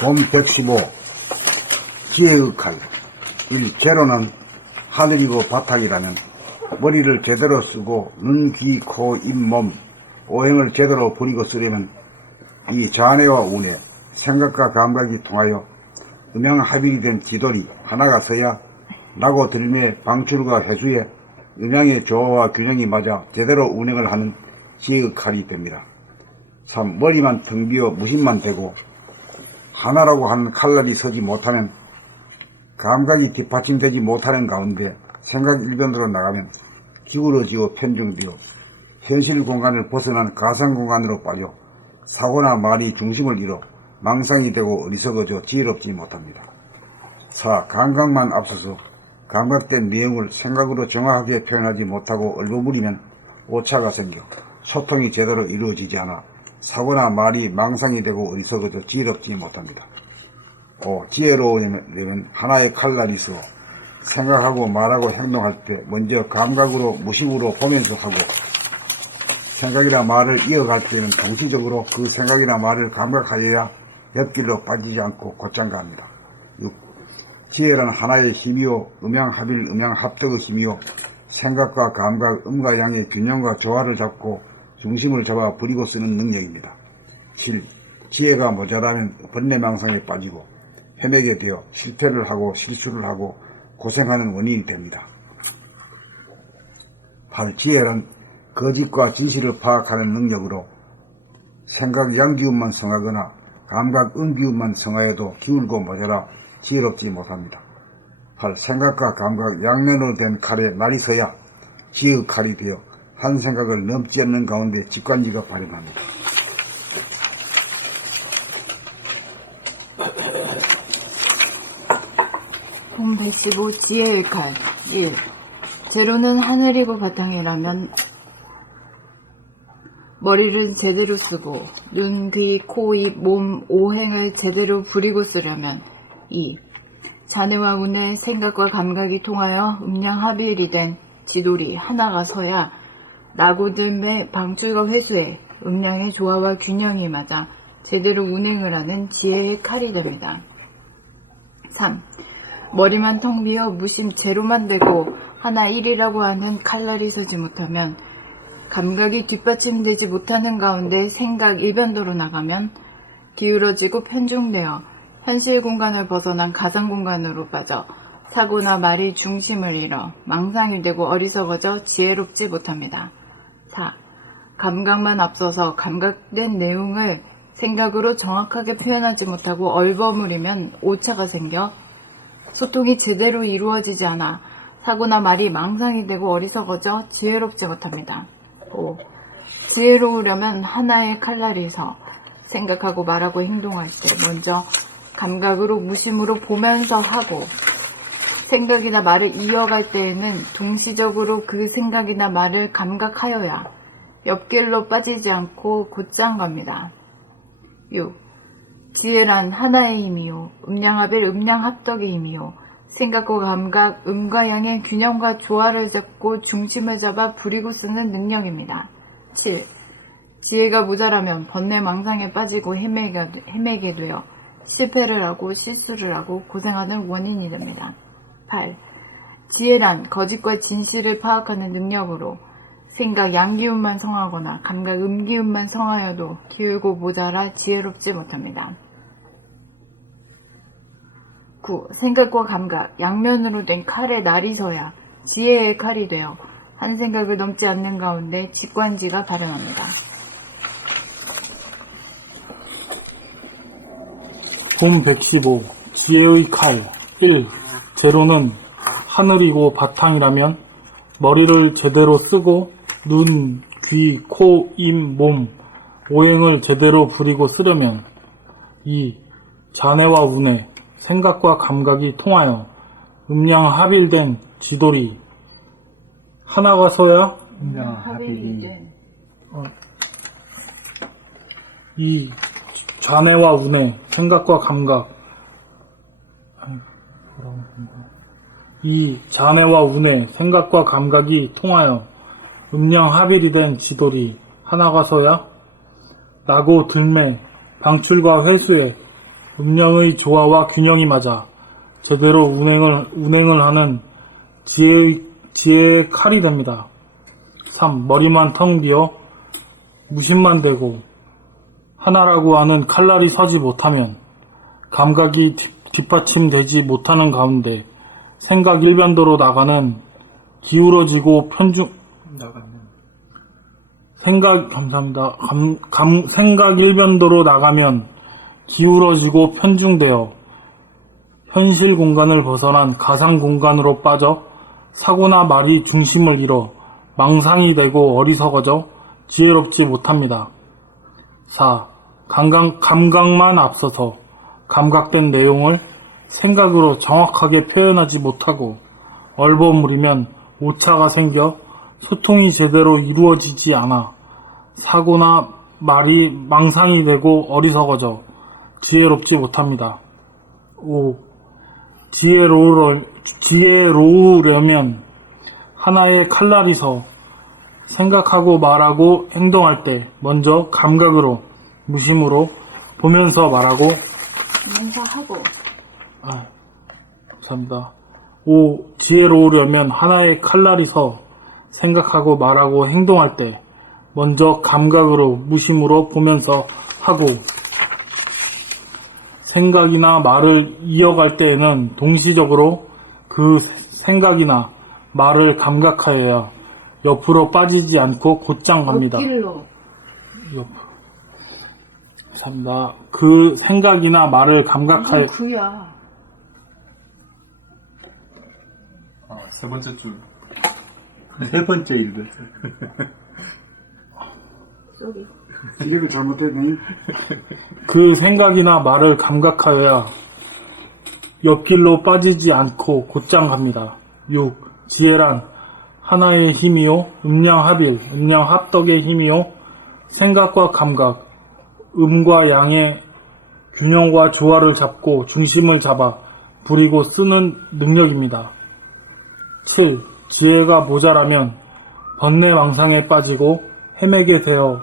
봄 115 지혜의 칼 1. 제로는 하늘이고 바탕이라면 머리를 제대로 쓰고 눈, 귀, 코, 입, 몸 오행을 제대로 부리고 쓰려면 이 자뇌와 운에 생각과 감각이 통하여 음양합일이 된 지돌이 하나가 서야 나고 들매 방출과 회수에 음양의 조화와 균형이 맞아 제대로 운행을 하는 지혜의 칼이 됩니다. 3. 머리만 텅 비어 무심만 되고 하나라고 하는 칼날이 서지 못하면 감각이 뒷받침되지 못하는 가운데 생각 일변으로 나가면 기울어지고 편중되어 현실 공간을 벗어난 가상 공간으로 빠져 사고나 말이 중심을 잃어 망상이 되고 어리석어져 지혜롭지 못합니다. 4. 감각만 앞서서 감각된 내용을 생각으로 정확하게 표현하지 못하고 얼버무리면 오차가 생겨 소통이 제대로 이루어지지 않아 사고나 말이 망상이 되고 어리석어져 지혜롭지 못합니다. 5. 지혜로우려면 하나의 칼날이 있어 생각하고 말하고 행동할 때 먼저 감각으로 무심으로 보면서 하고 생각이나 말을 이어갈 때는 동시적으로 그 생각이나 말을 감각하여야 옆길로 빠지지 않고 곧장 갑니다. 6. 지혜란 하나의 힘이요 음양합일 음양합덕의 힘이요 생각과 감각 음과 양의 균형과 조화를 잡고 중심을 잡아 부리고 쓰는 능력입니다. 7. 지혜가 모자라면 번뇌망상에 빠지고 헤매게 되어 실패를 하고 실수를 하고 고생하는 원인이 됩니다. 8. 지혜란 거짓과 진실을 파악하는 능력으로 생각 양기운만 성하거나 감각 음기운만 성하여도 기울고 모자라 지혜롭지 못합니다. 8. 생각과 감각 양면으로 된 칼에 날이 서야 지혜의 칼이 되어 한 생각을 넘지 않는 가운데 직관지가 발현합니다. 봄 115 지혜의 칼 1. 제로는 하늘이고 바탕이라면 머리를 제대로 쓰고 눈, 귀, 코, 입, 몸, 오행을 제대로 부리고 쓰려면 2. 자뇌와 운의 생각과 감각이 통하여 음양합일이 된 지돌이 하나가 서야 나고들매 방출과 회수에 음양의 조화와 균형이 맞아 제대로 운행을 하는 지혜의 칼이 됩니다. 3. 머리만 텅 비어 무심 제로만 되고 하나 일이라고 하는 칼날이 서지 못하면 감각이 뒷받침되지 못하는 가운데 생각 일변도로 나가면 기울어지고 편중되어 현실 공간을 벗어난 가상 공간으로 빠져 사고나 말이 중심을 잃어 망상이 되고 어리석어져 지혜롭지 못합니다. 4. 감각만 앞서서 감각된 내용을 생각으로 정확하게 표현하지 못하고 얼버무리면 오차가 생겨 소통이 제대로 이루어지지 않아 사고나 말이 망상이 되고 어리석어져 지혜롭지 못합니다. 5. 지혜로우려면 하나의 칼날이 서 생각하고 말하고 행동할 때 먼저 감각으로 무심으로 보면서 하고 생각이나 말을 이어갈 때에는 동시적으로 그 생각이나 말을 감각하여야 옆길로 빠지지 않고 곧장 갑니다. 6. 지혜란 하나의 힘이요 음양합일 음양합덕의 힘이요 생각과 감각, 음과 양의 균형과 조화를 잡고 중심을 잡아 부리고 쓰는 능력입니다. 7. 지혜가 모자라면 번뇌망상에 빠지고 헤매게 되어 실패를 하고 실수를 하고 고생하는 원인이 됩니다. 8. 지혜란 거짓과 진실을 파악하는 능력으로 생각 양기운만 성하거나 감각 음기운만 성하여도 기울고 모자라 지혜롭지 못합니다. 9. 생각과 감각, 양면으로 된 칼에 날이 서야 지혜의 칼이 되어 한 생각을 넘지 않는 가운데 직관지가 발현합니다. 봄 115 지혜의 칼 1. 제로는 하늘이고 바탕이라면 머리를 제대로 쓰고 눈, 귀, 코, 입, 몸, 오행을 제대로 부리고 쓰려면 2. 자뇌와 운에 생각과 감각이 통하여 음양합일된 지돌이 하나가 서야 합일이 된 2. 자뇌와 운에 생각과 감각 2. 자뇌와 운에 생각과 감각이 통하여 음양합일이 된 지돌이 하나가 서야 나고 들매 방출과 회수에 음양의 조화와 균형이 맞아 제대로 운행을 하는 지혜의 칼이 됩니다. 3. 머리만 텅 비어 무심만 되고 하나라고 하는 칼날이 서지 못하면 감각이 뒷받침되지 못하는 가운데 생각 일변도로 나가는 기울어지고 생각 일변도로 나가면 기울어지고 편중되어 현실 공간을 벗어난 가상 공간으로 빠져 사고나 말이 중심을 잃어 망상이 되고 어리석어져 지혜롭지 못합니다. 4. 감각만 앞서서 감각된 내용을 생각으로 정확하게 표현하지 못하고 얼버무리면 오차가 생겨 소통이 제대로 이루어지지 않아 사고나 말이 망상이 되고 어리석어져 지혜롭지 못합니다. 5. 지혜로우려면 하나의 칼날이 서 생각하고 말하고 행동할 때 먼저 감각으로 무심으로 보면서 말하고 하고 감사합니다. 5. 지혜로우려면 하나의 칼날이 서 생각하고 말하고 행동할 때 먼저 감각으로 무심으로 보면서 하고 생각이나 말을 이어갈 때에는 동시적으로 그 생각이나 말을 감각하여야 옆으로 빠지지 않고 곧장 갑니다. 옆길로. 감사합니다. 그 생각이나 말을 감각하여 그야. 세 번째 줄. 세 번째 읽었어요. 쏘리. 이거 잘못했네. 그 생각이나 말을 감각하여야 옆길로 빠지지 않고 곧장 갑니다. 6. 지혜란 하나의 힘이요 음양합일, 음양합덕의 힘이요 생각과 감각, 음과 양의 균형과 조화를 잡고 중심을 잡아 부리고 쓰는 능력입니다. 7. 지혜가 모자라면 번뇌망상에 빠지고 헤매게 되어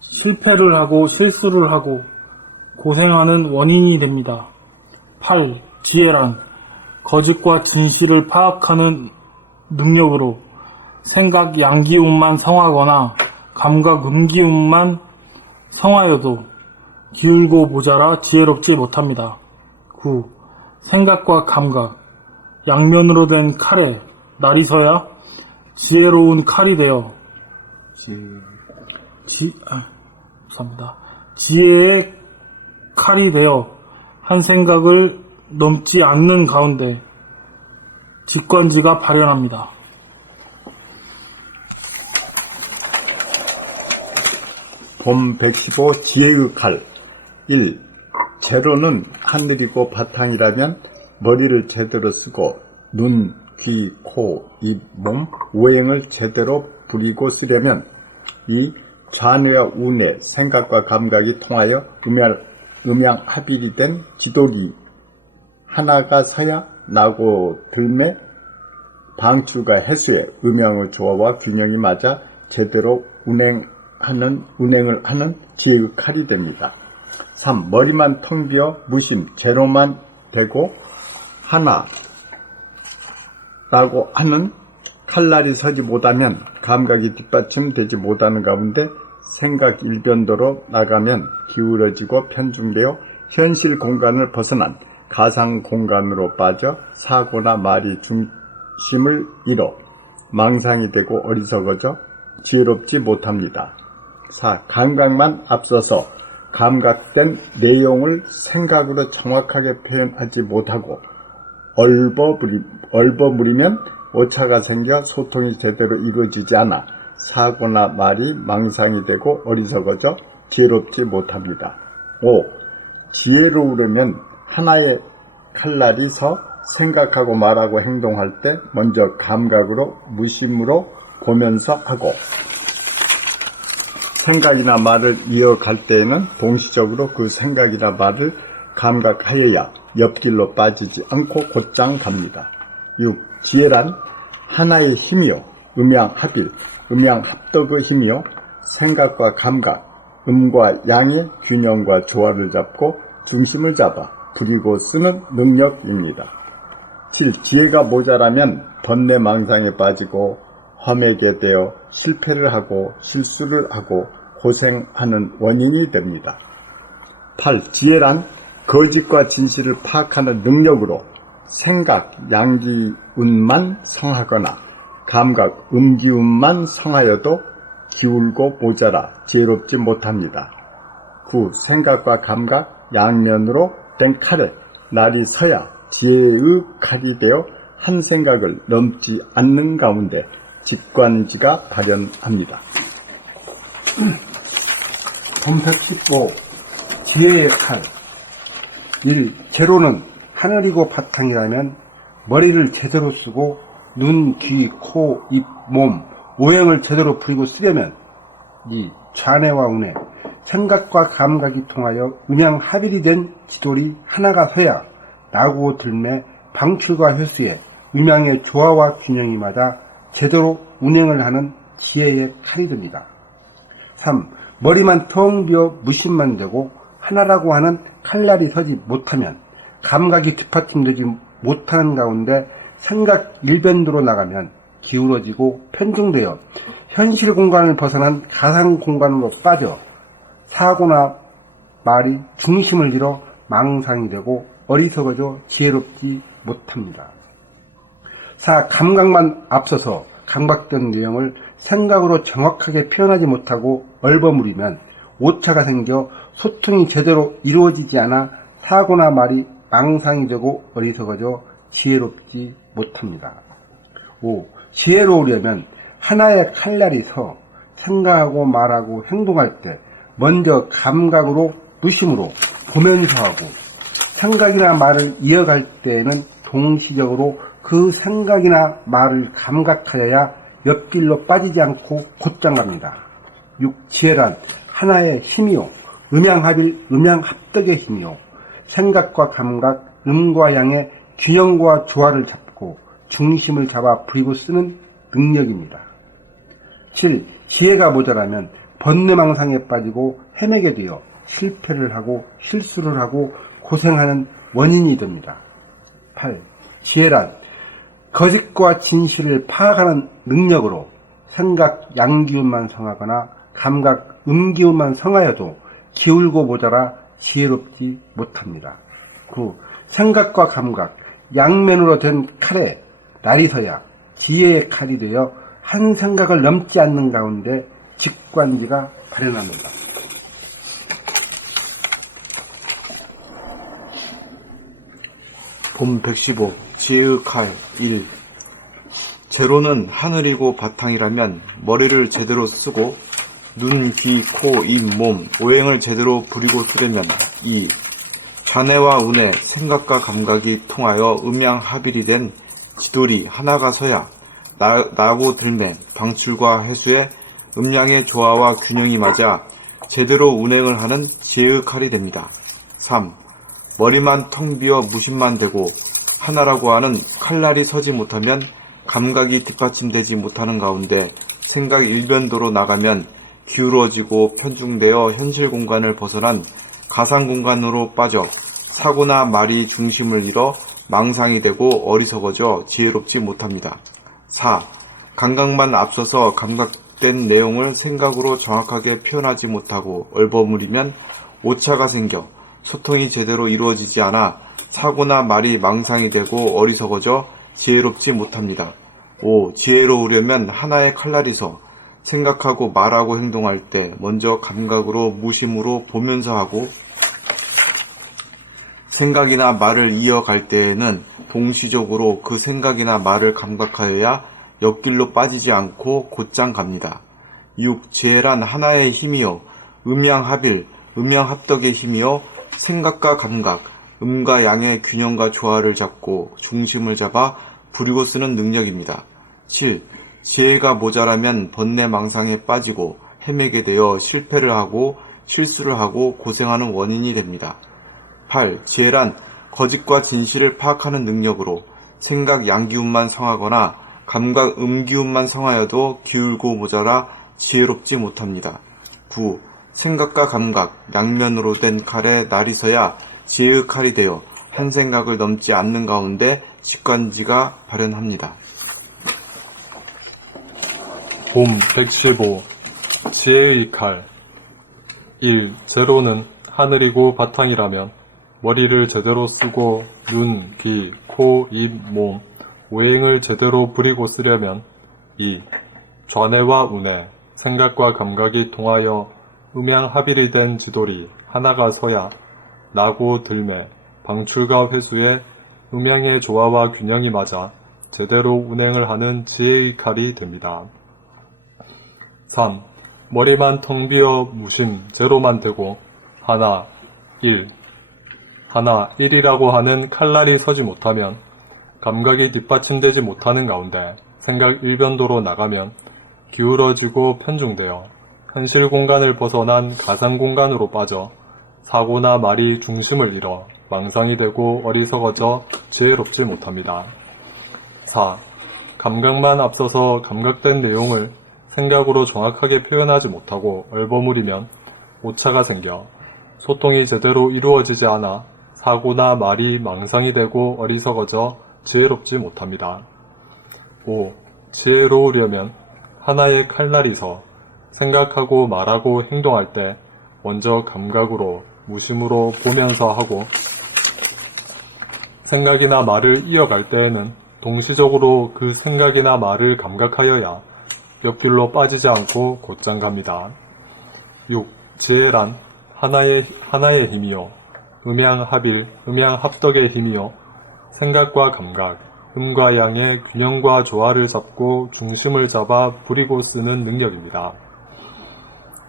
실패를 하고 실수를 하고 고생하는 원인이 됩니다. 8. 지혜란 거짓과 진실을 파악하는 능력으로 생각 양기운만 성하거나 감각 음기운만 성하여도 기울고 모자라 지혜롭지 못합니다. 9. 생각과 감각 양면으로 된 칼에 날이 서야 지혜로운 칼이 되어 감사합니다. 지혜의 칼이 되어 한 생각을 넘지 않는 가운데 직관지가 발현합니다. 봄 115 지혜의 칼 1. 재료는 하늘이고 바탕이라면 머리를 제대로 쓰고 눈, 귀, 코, 입, 몸, 오행을 제대로 부리고 쓰려면 2. 좌뇌와 우뇌, 생각과 감각이 통하여 음양합일이 된 지도리 하나가 서야 나고 들매 방출과 해수의 음양의 조화와 균형이 맞아 제대로 운행을 하는 지혜의 칼이 됩니다. 3. 머리만 텅 비어 무심, 제로만 되고 하나라고 하는 칼날이 서지 못하면 감각이 뒷받침되지 못하는 가운데 생각 일변도로 나가면 기울어지고 편중되어 현실 공간을 벗어난 가상 공간으로 빠져 사고나 말이 중심을 잃어 망상이 되고 어리석어져 지혜롭지 못합니다. 4. 감각만 앞서서 감각된 내용을 생각으로 정확하게 표현하지 못하고 얼버무리면 오차가 생겨 소통이 제대로 이루어지지 않아 사고나 말이 망상이 되고 어리석어져 지혜롭지 못합니다. 5. 지혜로우려면 하나의 칼날이 서 생각하고 말하고 행동할 때 먼저 감각으로 무심으로 보면서 하고 생각이나 말을 이어갈 때에는 동시적으로 그 생각이나 말을 감각하여야 옆길로 빠지지 않고 곧장 갑니다. 6. 지혜란 하나의 힘이요 음양합일, 음양합덕의 힘이요 생각과 감각, 음과 양의 균형과 조화를 잡고 중심을 잡아 부리고 쓰는 능력입니다. 7. 지혜가 모자라면 번뇌망상에 빠지고 험하게 되어 실패를 하고 실수를 하고 고생하는 원인이 됩니다. 8. 지혜란 거짓과 진실을 파악하는 능력으로 생각, 양기운만 성하거나 감각, 음기운만 성하여도 기울고 모자라 지혜롭지 못합니다. 9. 생각과 감각, 양면으로 된 칼에 날이 서야 지혜의 칼이 되어 한 생각을 넘지 않는 가운데 직관지가 발현합니다. 본 115 지혜의 칼 1. 제로는 하늘이고 바탕이라면 머리를 제대로 쓰고 눈, 귀, 코, 입, 몸, 오행을 제대로 부리고 쓰려면 2. 좌뇌와 우뇌 생각과 감각이 통하여 음양합일이 된 지돌이 하나가 서야 나고 들매 방출과 회수에 음양의 조화와 균형이 맞아 제대로 운행을 하는 지혜의 칼이 됩니다. 3. 머리만 텅 비어 무심만 되고 하나라고 하는 칼날이 서지 못하면 감각이 뒷받침되지 못하는 가운데 생각 일변도로 나가면 기울어지고 편중되어 현실 공간을 벗어난 가상 공간으로 빠져 사고나 말이 중심을 잃어 망상이 되고 어리석어져 지혜롭지 못합니다. 4. 감각만 앞서서 강박된 내용을 생각으로 정확하게 표현하지 못하고 얼버무리면 오차가 생겨 소통이 제대로 이루어지지 않아 사고나 말이 망상이 되고 어리석어져 지혜롭지 못합니다. 5. 지혜로우려면 하나의 칼날이 서 생각하고 말하고 행동할 때 먼저 감각으로 무심으로 보면서 하고 생각이나 말을 이어갈 때에는 동시적으로 그 생각이나 말을 감각하여야 옆길로 빠지지 않고 곧장 갑니다. 6. 지혜란 하나의 힘이요 음양합일 음양합덕의 힘이요 생각과 감각 음과 양의 균형과 조화를 잡고 중심을 잡아 부리고 쓰는 능력입니다. 7. 지혜가 모자라면 번뇌망상에 빠지고 헤매게 되어 실패를 하고 실수를 하고 고생하는 원인이 됩니다. 8. 지혜란 거짓과 진실을 파악하는 능력으로 생각 양기운만 성하거나 감각 음기운만 성하여도 기울고 모자라 지혜롭지 못합니다. 9. 생각과 감각 양면으로 된 칼에 날이 서야 지혜의 칼이 되어 한 생각을 넘지 않는 가운데 직관지가 발현합니다. 본 115 지혜의 칼 1. 제로는 하늘이고 바탕이라면 머리를 제대로 쓰고 눈, 귀, 코, 입, 몸, 오행을 제대로 부리고 쓰려면 2. 좌뇌와 우뇌 생각과 감각이 통하여 음양합일이 된 지돌이 하나가 서야 나고 들매 방출과 해수에 음양의 조화와 균형이 맞아 제대로 운행을 하는 지혜의 칼이 됩니다. 3. 머리만 텅 비어 무심만 되고 하나라고 하는 칼날이 서지 못하면 감각이 뒷받침되지 못하는 가운데 생각 일변도로 나가면 기울어지고 편중되어 현실 공간을 벗어난 가상 공간으로 빠져 사고나 말이 중심을 잃어 망상이 되고 어리석어져 지혜롭지 못합니다. 4. 감각만 앞서서 감각된 내용을 생각으로 정확하게 표현하지 못하고 얼버무리면 오차가 생겨 소통이 제대로 이루어지지 않아 사고나 말이 망상이 되고 어리석어져 지혜롭지 못합니다. 5. 지혜로우려면 하나의 칼날이 서 생각하고 말하고 행동할 때 먼저 감각으로 무심으로 보면서 하고 생각이나 말을 이어갈 때에는 동시적으로 그 생각이나 말을 감각하여야 옆길로 빠지지 않고 곧장 갑니다. 6. 지혜란 하나의 힘이요 음양합일, 음양합덕의 힘이요 생각과 감각, 음과 양의 균형과 조화를 잡고 중심을 잡아 부리고 쓰는 능력입니다. 7. 지혜가 모자라면 번뇌망상에 빠지고 헤매게 되어 실패를 하고 실수를 하고 고생하는 원인이 됩니다. 8. 지혜란 거짓과 진실을 파악하는 능력으로 생각 양기운만 성하거나 감각 음기운만 성하여도 기울고 모자라 지혜롭지 못합니다. 9. 생각과 감각 양면으로 된 칼에 날이 서야 지혜의 칼이 되어 한 생각을 넘지 않는 가운데 직관지가 발현합니다. 봄 115 지혜의 칼 1. 제로는 하늘이고 바탕이라면 머리를 제대로 쓰고 눈, 귀, 코, 입, 몸, 오행을 제대로 부리고 쓰려면 2. 좌뇌와 우뇌, 생각과 감각이 통하여 음양합일이 된 지돌이 하나가 서야 나고 들매, 방출과 회수에 음양의 조화와 균형이 맞아 제대로 운행을 하는 지혜의 칼이 됩니다. 3. 머리만 텅 비어 무심, 제로만 되고 하나, 1. 하나, 1이라고 하는 칼날이 서지 못하면 감각이 뒷받침되지 못하는 가운데 생각 일변도로 나가면 기울어지고 편중되어 현실 공간을 벗어난 가상 공간으로 빠져 사고나 말이 중심을 잃어 망상이 되고 어리석어져 지혜롭지 못합니다. 4. 감각만 앞서서 감각된 내용을 생각으로 정확하게 표현하지 못하고 얼버무리면 오차가 생겨 소통이 제대로 이루어지지 않아 사고나 말이 망상이 되고 어리석어져 지혜롭지 못합니다. 5. 지혜로우려면 하나의 칼날이 서 생각하고 말하고 행동할 때 먼저 감각으로 무심으로 보면서 하고 생각이나 말을 이어갈 때에는 동시적으로 그 생각이나 말을 감각하여야 옆길로 빠지지 않고 곧장 갑니다. 6. 지혜란 하나의 힘이요 음양합일, 음양합덕의 힘이요 생각과 감각, 음과 양의 균형과 조화를 잡고 중심을 잡아 부리고 쓰는 능력입니다.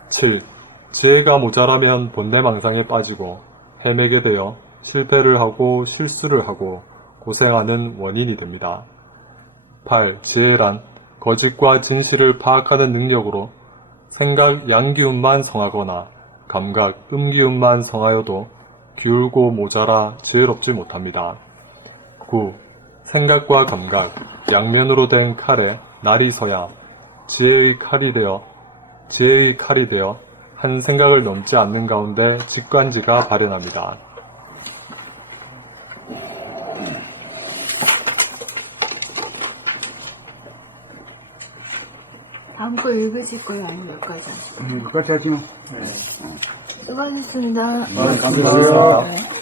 7. 지혜가 모자라면 본내망상에 빠지고 헤매게 되어 실패를 하고 실수를 하고 고생하는 원인이 됩니다. 8. 지혜란 거짓과 진실을 파악하는 능력으로 생각 양기운만 성하거나 감각 음기운만 성하여도 기울고 모자라 지혜롭지 못합니다. 9. 생각과 감각 양면으로 된 칼에 날이 서야 지혜의 칼이 되어 한 생각을 넘지 않는 가운데 직관지가 발현합니다. 다음 거 읽으실 거예요? 아니면 여기까지 하실 거예요? 끝까지 하지 뭐. 수고하셨습니다. 감사합니다. 네.